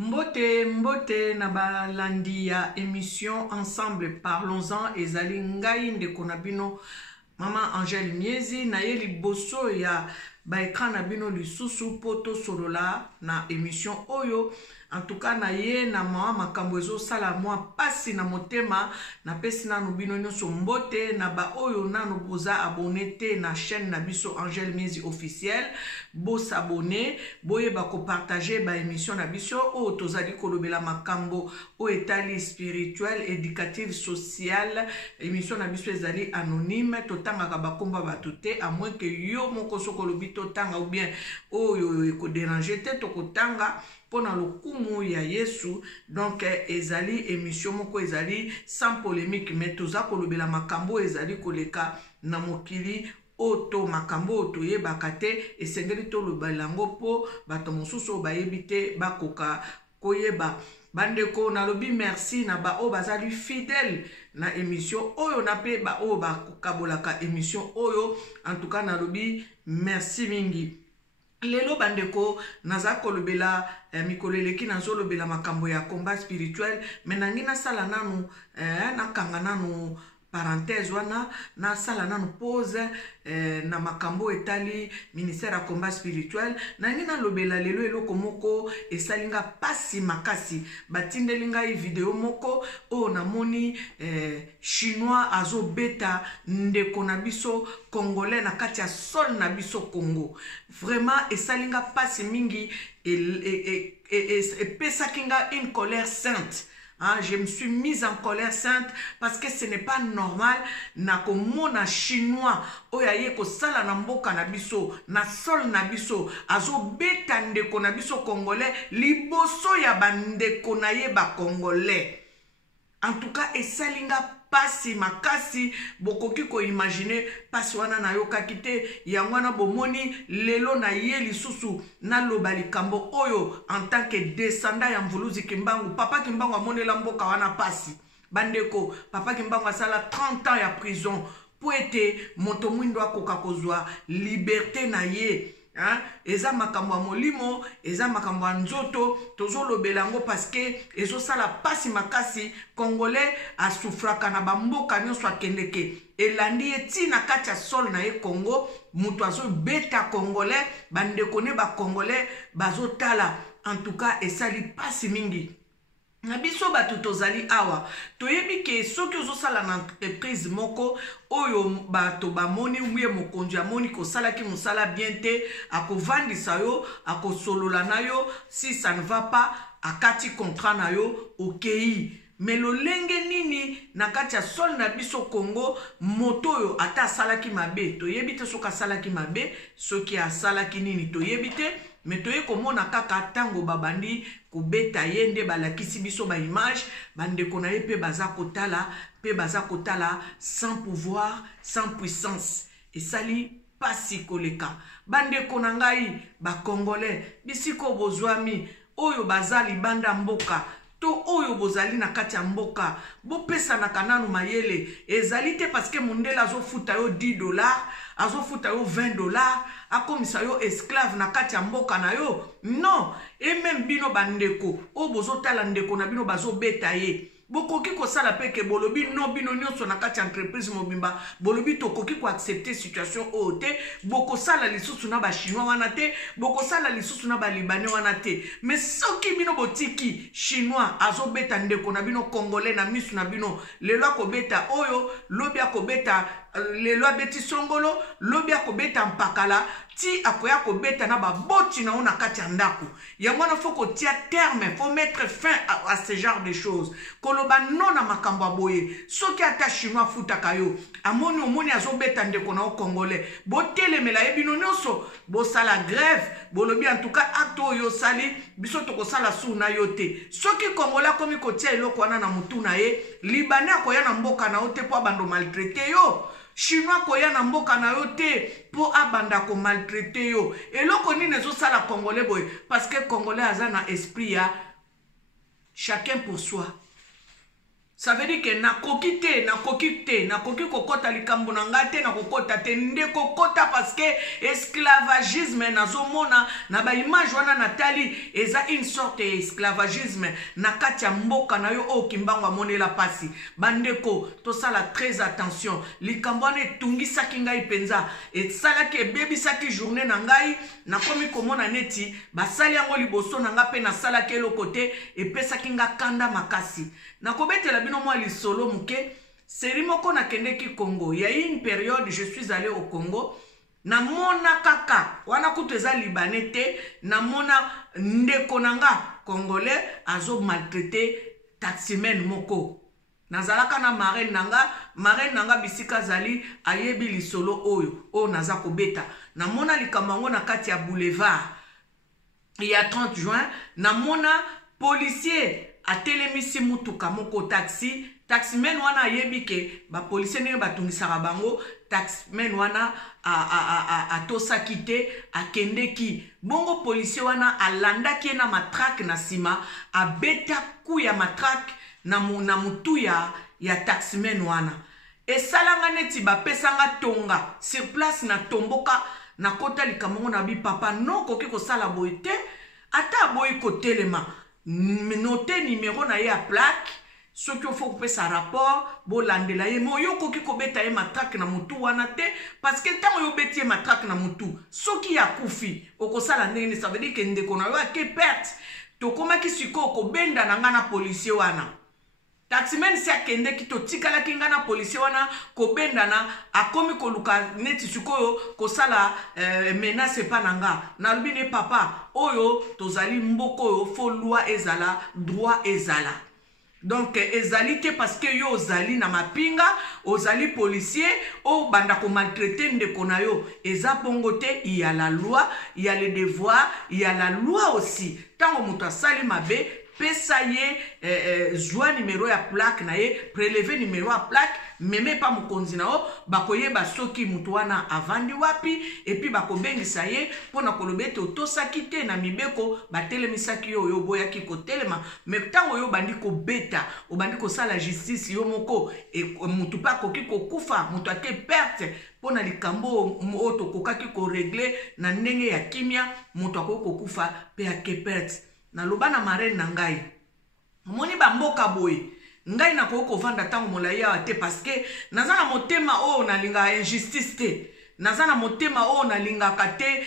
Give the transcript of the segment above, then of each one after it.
Mbote mbote na balandi ya émission ensemble parlons-en ezali ngai ndeko na bino Mama Angèle Miezi na ye liboso ya ba écran na bino lisusu poto solola na émission oyo. En tout cas na ye na mama makambo ezo sala mwa pasi na motema na pesi nanu bino nyonso mbote na ba oyo nanu boza abonné te na chaîne na biso Angèle Miezi officiel bo s'abonner boye ba ko partager ba émission na biso o tozali kolobela makambo o etali spirituel éducative social émission na biso ezali anonyme totanga ka bakomba batuté à moins que yo moko sokolobi totanga ou bien oyo eko déranger te tokotanga pona lokumu ya Yesu. Donc ezali émission moko ezali sans polémique mais toza kolobela makambo ezali koleka na mokili oto makambo oto yebaka te esengeli tolobela yango po bato mosusu bayebi te bakoka koyeba. Bandeko nalobi merci na ba o bazali fidèle na émission oyo na pe ba o bakokabolaka émission oyo. En tout cas nalobi merci mingi. Lelo bandeko naza kolobela mikoleleki nazolobela makambo ya combat spirituel menangi na sala nanu na kanga nanu parenthèse wana na sala nanu pause na makambo etali ministère ya combat spirituel nangi na lobela lelo eloko moko esalinga pasi makasi batindeli ngai video moko o namoni chinois azo beta ndeko na biso congolais na kati ya sol na biso Congo. Vraiment esalinga pasi mingi pesaki nga une colère sainte. Je me suis mise en colère sainte parce que ce n'est pas normal na komona chinois oyaye ko sala na mboka na biso na sol na biso azo beta ndeko na biso congolais liboso ya bandeko na ye ba congolais. En tout cas esalinga pasi makasi bokoki ko imaginer pasi wana na yoka kite yangwana bomoni lelo na ye lisusu na loba likambo oyo en tant que descendant ya Mvuluzi Kimbangu. Papa Kimbangu amonela mboka wana pasi bandeko. Papa Kimbangu asala 30 ans ya prison po ete moto mwindo akoka kozwa liberté na ye. Eza makambo ya molimo eza makambo ya nzoto tozolobela yango parce que ezosala pasi makasi congolais asufraka na bamboka nyonso akendeke elandi eti na kati ya sol na ye Congo mutu azobeta congolais bandeko ne ba congolais bazotala. En tout cas esali pasi mingi na biso bato tozali awa toyebi ke soki ozosala na entreprise moko oyo bato bamoni uye mokonzi amoni kosalaki mosala bien te akovandisa yo akosolola na yo si ça ne va pas akati contrat na yo okei. Mais lolenge nini na kati ya sol na biso Congo moto oyo ata asalaki mabe toyebi te soki asalaki mabe soki asalaki nini toyebi te mais toye komona kaka tango babandi kobeta ye nde balakisi biso ba image bandeko na ye pe baza kotala sans pouvoir sans puissance esali pasi koleka. Bandeko na ngai ba congolais bisiko bozwami oyo bazali banda mboka to oyo bozali na kati ya mboka bopesa na kananu mayele ezali te parce que mundela azofuta yo $10 azofuta yo $20 akomisa yo esclave na kati ya mboka na yo. Non, et même bino bandeko o bozotala ndeko na bino bazobeta ye bokoki kosala peke bolobi no bino nyonso na kati entreprise mobimba bolobi tokoki ko accepter situation o te bokosala lisusu na ba chinois wana te bokosala lisusu na ba libanais wana te. Mais soki bino botiki chinois azobeta ndeko na bino congolais na misu na bino lelo akobeta oyo lobi akobeta lelo abeti songolo lobi akobeta mpakala ti akoya kobeta na baboti na ona kati ya ndako yango wana faut kotia terme, faut mettre fin à ce genre de choses koloba non na makambo aboye soki ata chinois futaka yo omoni azobeta ndeko na o congolais botelemela ye bino nyonso bosala grève bolobi en tout cas acte oyo sali biso tokosala su na yo te. Soki congolais komi kotia eloko wana na mutu na ye libanais akoya na mboka na yo te po abando maltraité yo chinois koya na mboka na yo te po abanda ko maltraité yo. Eloko nini ezosala congolais boy parce que congolais aza na esprit ya chacun pour soi. Ça veut dire que nakoki kokota likambo na ngate na kokota te nde kokota parce que esclavagisme nazomona na ba image wana natali eza une sorte esclavagisme na kati ya mboka na yo o kimbango amonela pasi bandeko to sala très attention likambo wana etungisaki ngai penza esalaki ebebisaki journée na ngai nakomi komona neti basali yango liboso na nga pe nasalaki eloko te epesaki nga kanda makasi nakobetela bino mwa lisolo muke seri moko nakendeki Congo. Il y a eu une période je suis allé au Congo namona kaka wana kutu eza libanais te namona ndeko nanga congolais azo maltraité taximen moko nazalaka na marraine nanga bisika zali ayebi lisolo oyo naza kobeta namona likambo na kati ya boulevard il y a 30 juin namona policier atelemisi mutuka moko taximen wana ayebi ke ba policier ndenge batungisaka bango taximen wana atosaki te akendeki bongo policier wana alandaki na matraque na sima abeta ku ya matraque na mutu ya taximen wana esalanga neti bapesanga tonga sur place na tomboka na kota likambo na bi papa non koki kosala boye te ata boye kotelema note numéro na ye a plaque ce qu'il faut couper sa rapport bolandela ye mo yo koki kobeta ye matraque na mutu wana te parce que tant yo beti ye matraque na mutu soki ya kufi okosala ndenge ça veut dire que ndeko na yo ake perte to komaki siko kobenda na ngana policier wana taximen si akende ki to tikala ki ngana policier wana kobenda na akomi koluka neti sikoyo kosala menace pa nanga na lubine papa oyo tozali mboko oyo fo loi ezala droit ezala donc ezali parce que yo ozali na mapinga ozali policier o banda ko maltraiter ndeko na yo eza bongo te il y a la loi il y a le devoir il y a la loi aussi tango mutu asali mabe pesa ye zwa numéro ya plaque na ye prélever numéro ya plaque meme pa mokonzi na o bakoyeba soki mutu wana avandi wapi et puis bakobengisa ye pona kolobe te otosaki te na mibeko batelemisaki yo oyo boyaki kotelema mais tango yo bandi kobeta obandi kosala justice yo moko mutu pa koki kokufa mutu ate perte pona likambo oyo tokokaki koregle na ndenge ya kimia mutu akoki kokufa pe ake perte na loba na marraine na ngai moni bamboka boye ngai na ko vanda tango molai awa te parce que naza na motema o na linga injustice te naza na motema o na linga kate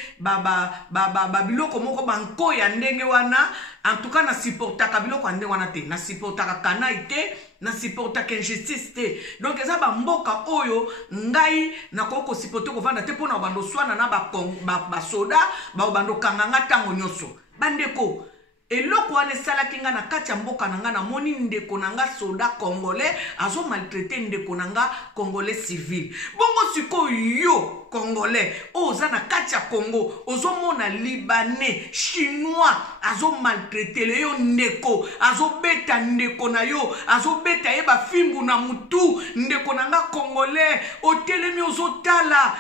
biloko moko banko ya ndenge wana en tout cas na supportaka biloko ya ndenge wana te na supportaka kanai te na supportaka injustice te donc eza bamboka oyo ngai na ko supporter ko vanda te pona bando swana na ba soda ba bando kanganga tango nyoso bandeko eloko wana esalaki nga na kati ya mboka na nga namoni ndeko na nga soda congolais azo maltraité ndeko na nga congolais civil bongo sikoyo yo congolais oza na kati ya Congo ozomona libanais chinois azo maltraité le yo ndeko azobeta ndeko na yo azobeta ye bafimbu na mutu ndeko na nga congolais otelemi ozotala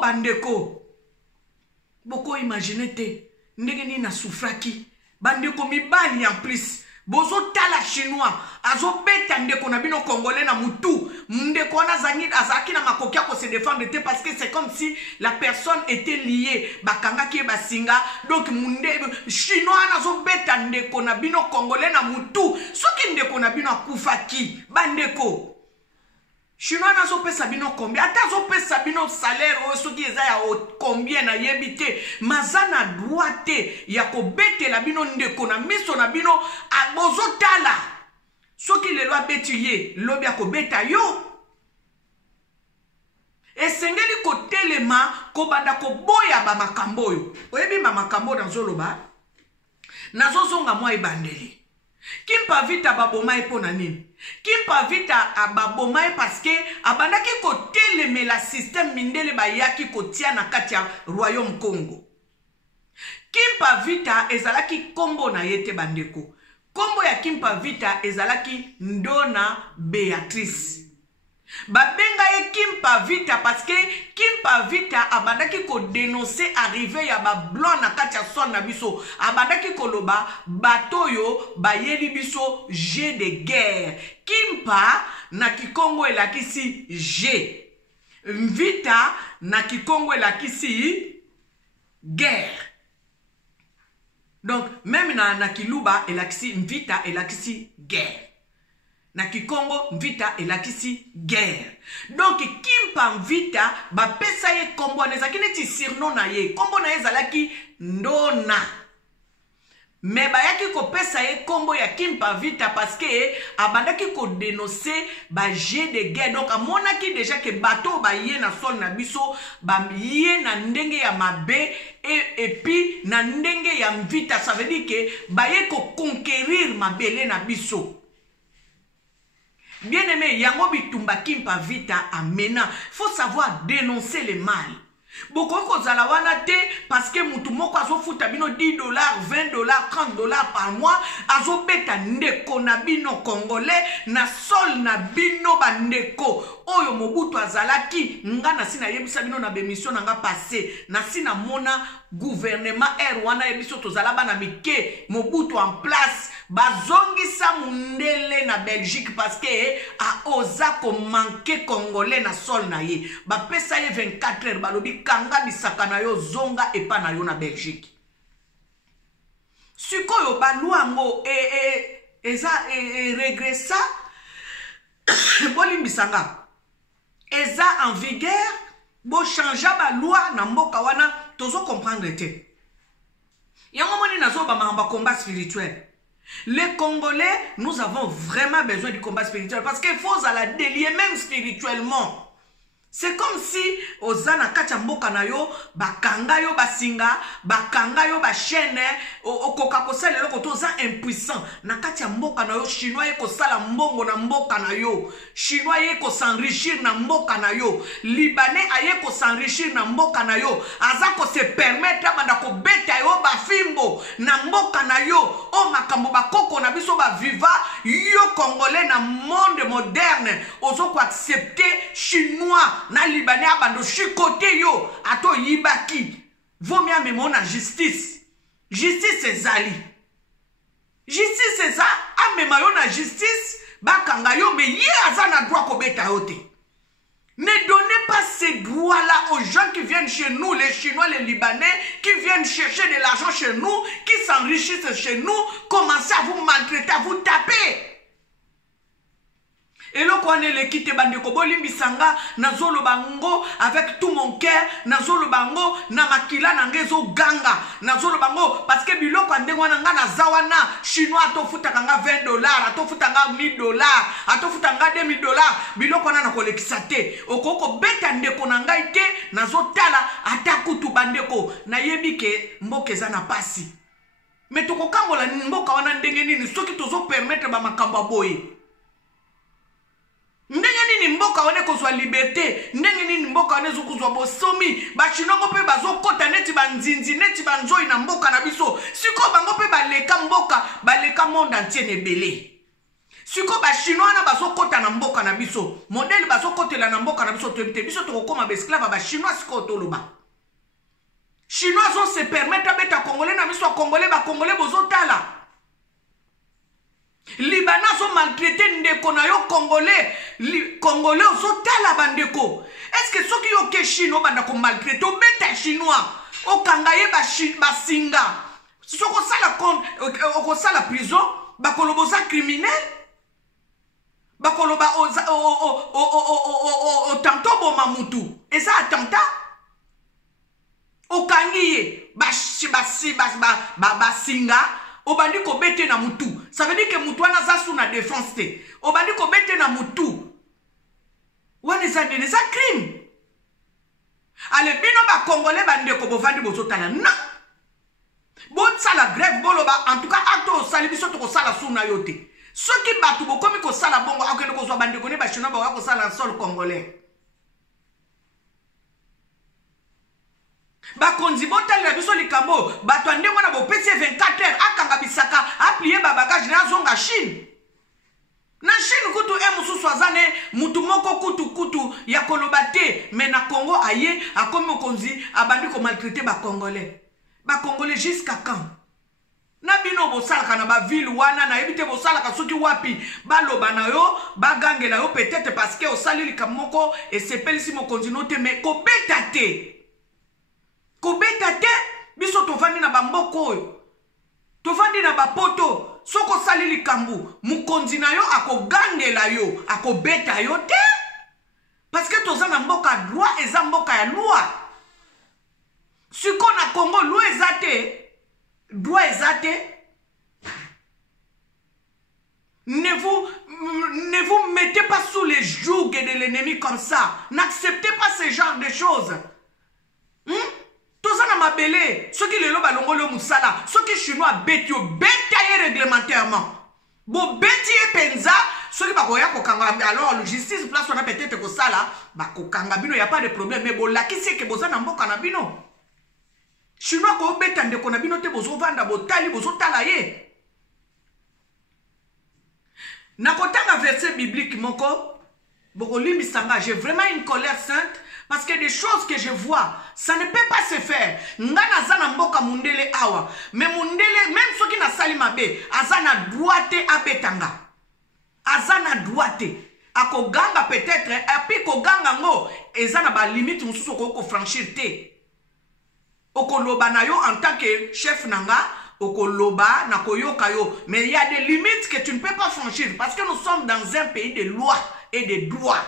bandeko boko imagine te ndenge nini nasufraki bandeko mibali en plus bozo tala chinois azobeta ndeko na bino congolais na mutu ndeko wana azaki na makoki ko se défendre te parce que c'est comme si la personne était liée bakanga ki basinga donc chinois azobeta ndeko na bino congolais na mutu soki ndeko na bino akufaki bandeko chinois nazo pesa bino combien ata zo pesa bino salaire o soki eza ya combien na yebite mazana droite ya kobetela bino ndeko na miso na bino abozo tala soki lelo abeti ye lobi akobeta yo esengeli kotelema kobanda koboya ba makambo oyo oyebi ba makambo nazoloba nazozonga mwa ebandeli kimpa vita baboma epona nini kimpa vita ababoma parce que abandaki kotelemela système mindele bayaki kotia na kati ya royaume Congo kimpa vita ezalaki kombo na yete bandeko kombo ya kimpa vita ezalaki Ndona Beatrice Babenga ye Kimpa Vita parce que Kimpa Vita abandaki ko dénoncer arrivé ya ba blanc na kati ya sol na biso. Abandaki ko loba bato yo bayeli biso jet de guerre. Kimpa na Kikongo elakisi jet. Vita na Kikongo elakisi guerre. Donc même na Kiluba elakisi Vita elakisi guerre. Na Kikongo Mvita elakisi guerre. Donc Kimpa Mvita ba pesa ye kombo nezaki neti surnom na ye. Kombo na ye zalaki Ndona. Mais bayaki ko pesa ye kombo ya Kimpa Vita parce que abandaki ko dénoncer ba jet de guerre. Donc amonaki déjà que bateau ba ye na sol na biso ba ye na ndenge ya mabe et puis na ndenge ya Mvita, ça veut dire que ba ye ko conquérir mabele na biso. Bien aimé, yango bitumba Kimpa Vita amena. Faut savoir dénoncer le mal. Boko kozala wana te parce que mutu moko azo futa bino $10, $20, $30 par mois, azo beta ndeko na bino congolais na sol na bino bandeko. Oyo Mobutu azalaki nga sina yebisa bino na bemission nga passé na sina mona gouvernement wana yebiso tozala bana mike Mobutu en place bazongisa mundele na Belgique parce que a oza ko manquer congolais na sol na ye ba pesa ye 24 heures balobi kanga bisaka na yo zonga epa na yo na Belgique. Sikoyo baluango eza regressa bolimbisanga eza en vigueur bo changer ba loi na mboka wana tozo comprendre te. Yango moni nazo ba mamba combat spirituel. Les Congolais, nous avons vraiment besoin du combat spirituel parce qu'il faut la délier même spirituellement. C'est comme si ozana kacha mboka na yo bakanga yo basinga bakanga yo ba chaîne okoka kosala lelo kotoza impuissant na kacha mboka na yo chinois ye kosala mbongo na mboka na yo chinois ye ko s'enrichir na mboka na yo libanais aye ko s'enrichir na mboka na yo aza ko se permettre banda ko beta yo ba fimbo na mboka na yo o makambo bakoko na biso ba viva yo congolais na monde moderne ozo ko accepter chinois na libanais abando chikote yo ato yibaki vomi amemo na justice ezali justice eza amema yo na justice bakanga yo me ye aza na droit kobeta yo te. Ne donnez pas ces droits-là aux gens qui viennent chez nous, les Chinois, les Libanais, qui viennent chercher de l'argent chez nous, qui s'enrichissent chez nous, commencez à vous maltraiter, à vous taper. Et là, quand on est l'équipe de Bandeko Bolimbisanga, Nazolo Bango, avec tout mon cœur, Nazolo Bango, Namakila Nangezo Ganga, Nazolo Bango, parce que Bilo, quand on a Nazawana, Chinois, Atofutanga $20, Atofutanga $1000, Atofutanga $2000, Bilo, quand on a Kolekisate, Okoko Beta Ndeko Nangaite, Nazotala, Atakutu Bandeko, Nayebike, Mbokeza na pasi. Mais tu kokango la mboka wana ndenge nini, soki tozo permettre ba makamba boye. Ndenge nini mboka wane kozwa liberté, ndenge nini mboka wane kozwa bosomi, ba chinongo pe bazokota neti banzinzi neti banzoi na mboka na biso. Siko bango pe baleka mboka, baleka monde entier nebele. Siko ba chinois na bazokota na mboka na biso, modèle bazokotela na mboka na biso te biso to koma ba esclave ba chinois siko toloba. Chinois ont se permettre à beta congolais na biso congolais ba congolais bozotala. Libanais ont maltraité ndeko na yo congolais, congolais ozotala bandeko. Est-ce que ceux qui ont ke chinois banda ko maltraité o beta chinois o kangaye ba singa. Soko sala prison, ba koloboza criminel. Ba koloba o tantobo mamutu. Et ça attentat okangiye basinga obandi ko bete na mutu. Ça veut dire que mutu wana za sous na défense te. Obandi ko bete na mutu. Wana za crime. Ale bino ba congolais bande ko bovandi bozotala na. Bon sala grève boloba en tout cas acto sali biso to ko sala sous na yote. Ceux qui batu bokomi ko sala bongo akene ko so bande ko ne ba chino ba ko sala sol congolais. Bakonzi botali na biso likambo bato ande mwana bo pesi 24 heures akanga bisaka aplier ba bagage na zonga Chine Na Chine kutu mususu azane mutu moko kutu ya kolobate mais na Congo aye akomi mokonzi abandi ko maltraiter ba Congolais. Ba Congolais jusqu'à quand? Na bino bosalaka na ba ville wana na ebite bosalaka soki wapi baloba na yo bagangela yo peut-être parce que osali likamoko et sepelisi mokonzi note mais kobeta te. Kobeta te biso tovandi na ba mboko oyo. Tovandi na ba poto. Soko sali likambu mukonzi na yo akogangela yo akobeta yo te parce que toza na mboka droit eza mboka ya loi. Siko na Congo loi eza te droit eza te. Ne vous mettez pas sous les jougs de l'ennemi comme ça. N'acceptez pas ce genre de choses. Toza na mabele, ceux qui le loba longolo musala, ceux qui chinois betio betaye réglementairement. Bo betie penza, ceux qui bakoya kokanga alors la justice place on a peut-être ko sala, ba kokanga bino y a pas de problème mais bo la qui c'est que boza na mboka na bino. Chinois ko betande ko na bino te bozo vanda bo tali bozo tala ye. Na kotanga verset biblique moko, boko limisanga, j'ai vraiment une colère sainte. Parce que des choses que je vois, ça ne peut pas se faire. Ngana zana mboka mundele awa. Mais mundele, même ceux qui na sali mabe, azana droite abetanga. Azana droite. Ako ganga peut-être, et puis ko ganga ngo, ezana ba limite mususu ko franchir te. Oko loba na yo en tant que chef nanga, oko loba na koyoka yo. Mais il y a des limites que tu ne peux pas franchir. Parce que nous sommes dans un pays de loi et de droit.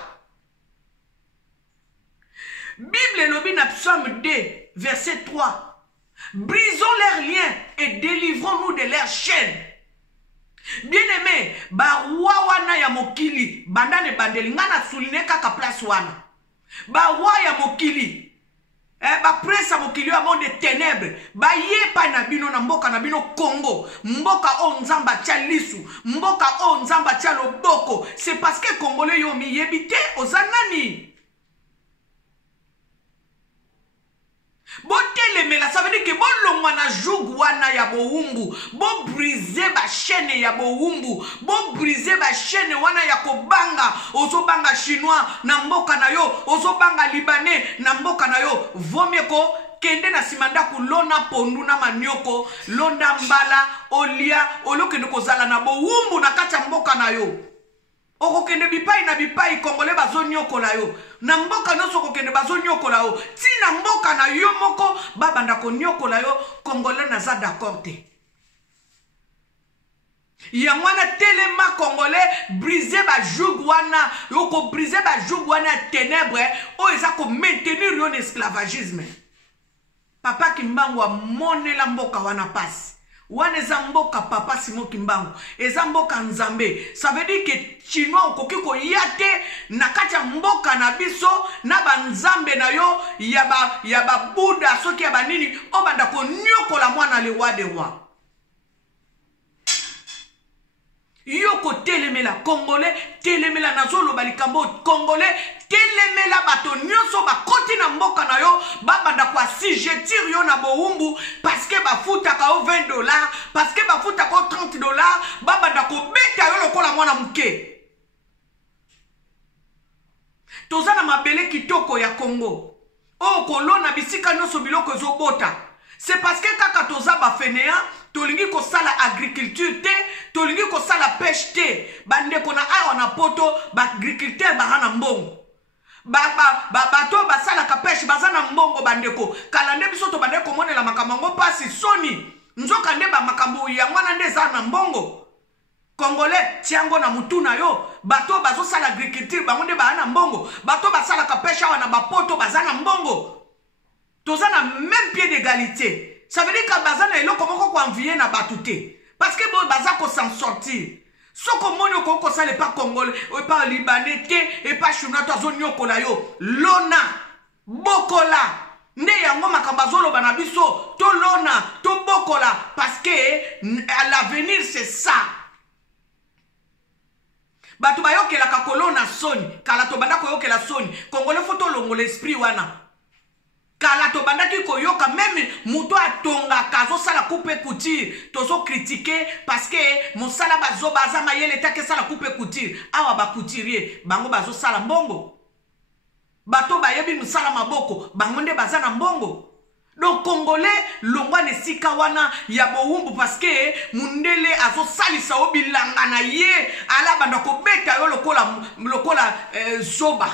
Bible lobi na psaume 2, verset 3. Brisons leurs liens et délivrons-nous de leurs chaînes. Bien-aimé, ba roi wana ya mokili, bandane bandeli, ngana souline kaka place wana. Ba roi ya mokili, ba presse ya mokili ya monde de ténèbres, ba yepa na bino na mboka na bino Congo, mboka o nzamba tia lisu, mboka o nzamba tia loboko. C'est parce que Congolais yo mi yebite ozanani. Botelemela, ça veut dire que bon longwa na joug wana ya boumbu, bon briser ba chaîne ya boumbu, bon briser ba chaîne wana ya kobanga, ozo banga chinois na mboka na yo, ozo banga libanais na mboka na yo, vomeko kende na simanda kulona pondu na manioko, londa mbala, olia, oloke ndoko zala na boumbu na kacha mboka na yo. Oko kende bipai na bipai Congolais bazonyoko la yo. Na mboka noso kokende bazonyoko la yo. Ti na mboka na yo moko babanda konyoko la yo Congolais na za d'accord te. Yangwana telema Congolais briser ba joug wana, yoko briser ba joug wana ténèbres o eza ko maintenir yo esclavagisme. Papa Kimbangu mone la mboka wana passe. Wane zamboka papa Simon Kimbangu ezamboka nzambe. Ça veut dire que chinois okokiko yate na kati ya mboka na biso na banzambe na yo yaba Buddha soki ya banini obanda ko nyokola mwana le roi de roi. Yoko telemela Congolais, telemela nazolo balikambo Congolais, telemela bato nyonso bakoti na mboka na yo, babanda kwa sijetir yo na boumbu, parce que bafuta ka o $20, parce que bafuta ka o $30, babanda ko beta yo lokola mwana muke. Toza na mabele kitoko ya Congo. O kolona bisika nyonso biloko ezobota. C'est parce que kaka toza ba fainéant, tolingi ko sala agriculture te, tolingi ko sala pêche te. Bande kona awa na poto ba agriculteur ba hana mbongo. Bato ba sala ka pêche bazana mbongo bandeko. Kalande biso to bande ko monela makambo pasi soni. Nzoka nde ba makambo ya mwana nde za na mbongo. Congolais tiango na mutuna yo, bato bazo sala agriculture bango nde ba hana mbongo. Bato ba sala ka pêche awa na ba poto bazana mbongo. Toza na même pied d'égalité. Ça veut dire que bazana elo komoko ko envier na batute. Parce que bo bazako s'en sortir. Soko monyo ko sale pas congolais, pas libanais et pas chinois to nyoko la yo. Lona bokola. Nde yango makambazolo bana biso to lona to bokola parce que à l'avenir c'est ça. Batu bayoke la kakolona soni, kala to banda ko yoke la soni. Congolais photo longo l'esprit wana. kala tobandaki koyoka même muto atongaka azosala coupe couture tozo critiquer parce que mosala baza mayele take sala coupe couture awa bacouturier bango bazosala mbongo bato bayebi mosala maboko bango nde baza na mbongo. Donc congolais longwa ne sika wana ya bowumbu parce que mundele azosalisa obilanga na ye ala banda ko beta yo lokola zoba.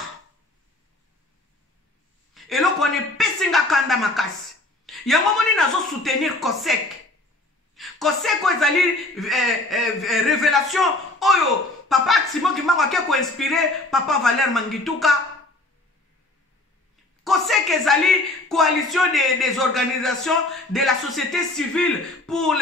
Et là, on est pesinga kanda makasi. Yango moni nazo soutenir COSEC. COSEC ko ezali révélation oyo papa Simon Kimangwa ko inspiré papa Valère Mangituka. COSEC ezali coalition des organisations de la société civile pour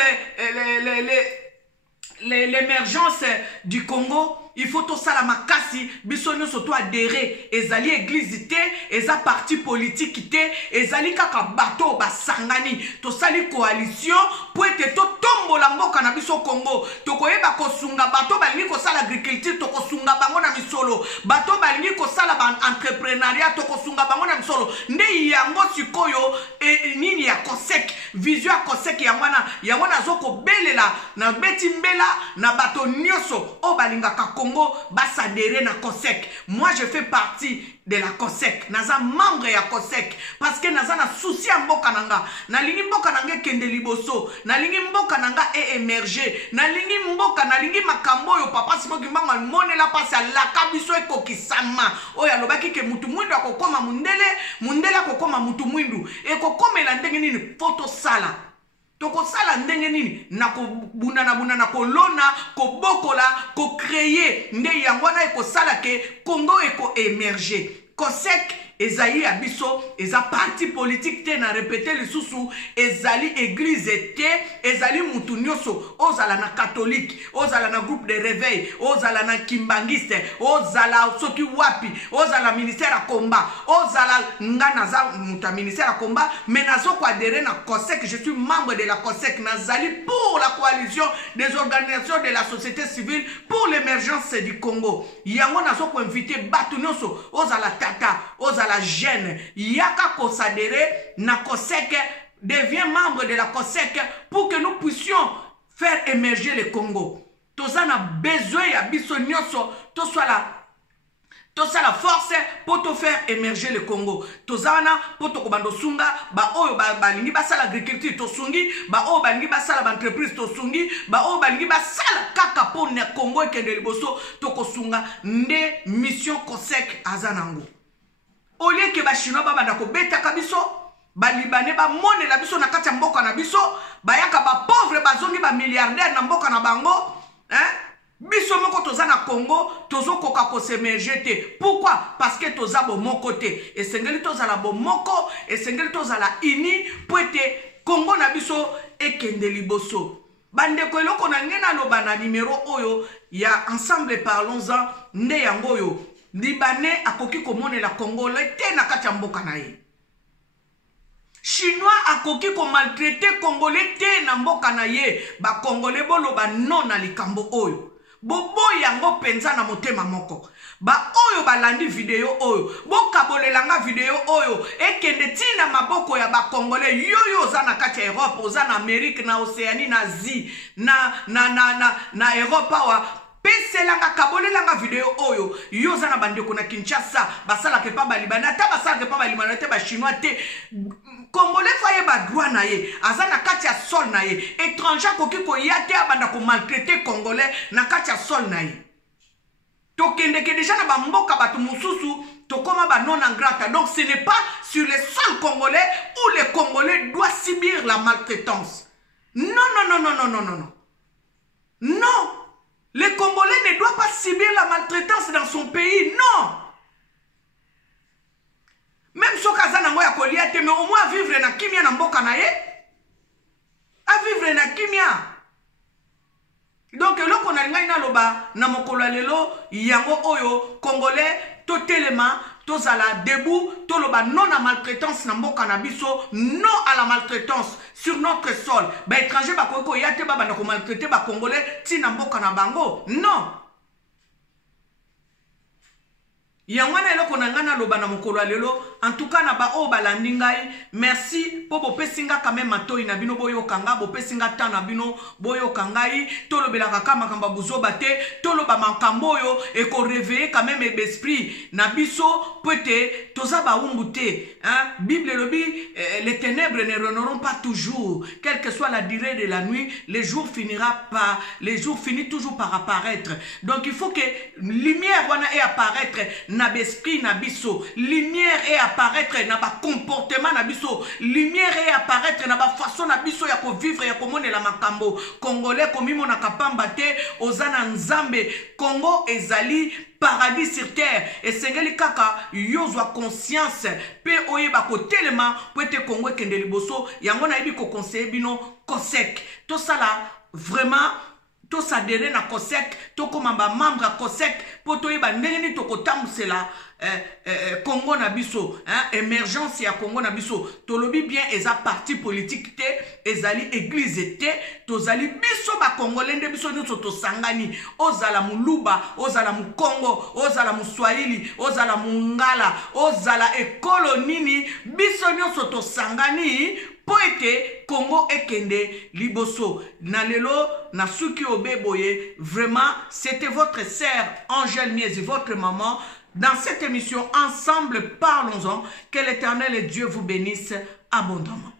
l'émergence du Congo. Il faut tout ça la makasi, bisonyo surtout adhérer, ezali église té, eza parti politique té, ezali kaka bateau basangani, to sali coalition pour être to tombo la mboka na biso Congo. To koyeba kosunga bateau balingi ko sala agriculture, to kosunga bango na misolo, bateau balingi ko sala entrepreneuriat, to kosunga bango na misolo. Nde yango sikoyo nini ya COSEC, vision ya COSEC yangwana zoko belela na beti mbela na bateau nyoso o balinga ka s'adhérer na COSEC. Moi je fais partie de la COSEC. Naza membre ya COSEC parce que naza na souci ya mboka nanga. Na lingi mboka nanga kende liboso. Na lingi mboka nanga émerger. Na lingi mboka na lingi makambo yo papa Simon Kimangwa monela pasi la kabiso ekokisama. Oya lobaki ke mutu mwindu akokoma mundele akokoma mutu mwindu. Ekokomela ndenge nini photo sala. Toko sala ndenge nini na bunana kolona kobokola ko créer nde yangwana eko sala ke Congo eko émerger. COSEC ezali abiso eza parti politique te na répéter lisusu ezali église te ezali mutu nyoso ozala na catholique ozala na groupe de réveil ozala na kimbangiste ozala soki wapi ozala ministère à combat ozala ngana za muta ministère à combat mais nazo ko adhérer na COSEC. Je suis membre de la COSEC nazali pour la coalition des organisations de la société civile pour l'émergence du Congo. Yango nazo ko inviter batu nyoso ozala tata ozala la jeune yaka ko s'adhérer na COSEC, devient membre de la COSEC pour que nous puissions faire émerger le Congo. Toza na besoin ya biso nyonso to soit la force pour te faire émerger le Congo. Tozana pour to kobando sunga ba oyo ba lingi ba sala agriculture to sungi ba oyo ba lingi ba sala entreprise to sungi ba oyo ba lingi ba sala kaka pour ne Congo ekende liboso to kosunga nde mission COSEC azanango. Au lieu que ba chinois ba banda ko beta kabiso ba libanais ba mone la biso na kati mboka na biso ba yaka ba pauvre ba zongi ba milliardaire na mboka na bango biso moko toza na Congo tozo koka ko s'émerger te. Pourquoi? Parce que toza bo mon côté et sengeli toza la bo moko et sengeli toza la ini pour être Congo na biso ekende liboso. Bande ko eloko na ngena loba na numéro oyo ya ensemble parlons-en nde yango yo Libanais akoki komone la Congo le te na kati mboka na ye. Chinois akoki ko maltraiter Congolais te na mboka na ye. Ba Congolais bolo ba non na likambo oyo. Bobo yango penza na motema moko. Ba oyo balandi video oyo. Boka bolelanga video oyo. Ekende tina maboko ya ba Congolais yoyo za na kati Europe, oza na Amerique, na Océanie, na Asie, na Europe wa peselanga kabolelanga video oyo yoza na bandeko na Kinshasa basala ke pa balibana ta basala ke pa balibana te ba chinois te Congolais faye ba droit na ye azana kati ya sol na ye étranger koki ko yate abanda ko maltraiter Congolais na kati ya sol na ye to kende ke déjà na ba mboka batu mususu to koma ba non ingrata. Donc ce n'est pas sur les sols congolais où les Congolais doivent subir la maltraitance. Non. Les Congolais ne doivent pas subir la maltraitance dans son pays, non. Même si on a collier, mais au moins vivre na kimia na mboka na ye. À vivre na kimia. Donc, là qu'on a na loba na mokolo lelo yango oyo Congolais totalement tozala debout toloba non à maltraitance na mboka na biso, non à la maltraitance sur notre sol. Ba étranger ba ko yate ba bana ko maltraiter ba Congolais ti na mboka na bango. Non. Yangwana eloko na ngana loba na mokolo lelo. En tout cas na ba o balandi ngai. Merci po bo pesinga quand même matoi na bino boyo kanga bo pesinga ta na bino boyo kangai tolo belaka kama kamba buzoba te tolo ba makambo yo e ko réveiller quand même l'esprit na biso peut-être toza ba umbute hein. Bible lobi les ténèbres ne régneront pas toujours, quelle que soit la durée de la nuit, les jours finissent toujours par apparaître. Donc il faut que lumière wana et apparaître na besprit na biso, lumière et apparaître na ba comportement na biso, lumière et apparaître na ba façon na biso ya ko vivre ya ko monela makambo. Congolais komimo na kapamba te ozana nzambe. Congo ezali paradis sur terre et sengeli kaka yozwa conscience pe oyeba ko telema po ete Congo kende liboso yango na yebi ko conseiller bino COSEC to sala vraiment to s'adhérer na COSEC to komamba membre à COSEC po to yeba ndenge ni to kotamsela Congo na biso hein, émergence ya Congo na biso tolobi bien eza parti politique te ezali église te tozali biso ba congolais nde biso nyonso tosangani ozala muluba ozala mukongo ozala muswahili ozala mungala ozala ekolo nini biso nyonso tosangani po ete Congo ekende liboso na lelo na suki obeboye. Vraiment c'était votre sœur Angèle Miezi, votre maman. Dans cette émission, ensemble, parlons-en. Que l'Éternel et Dieu vous bénisse abondamment.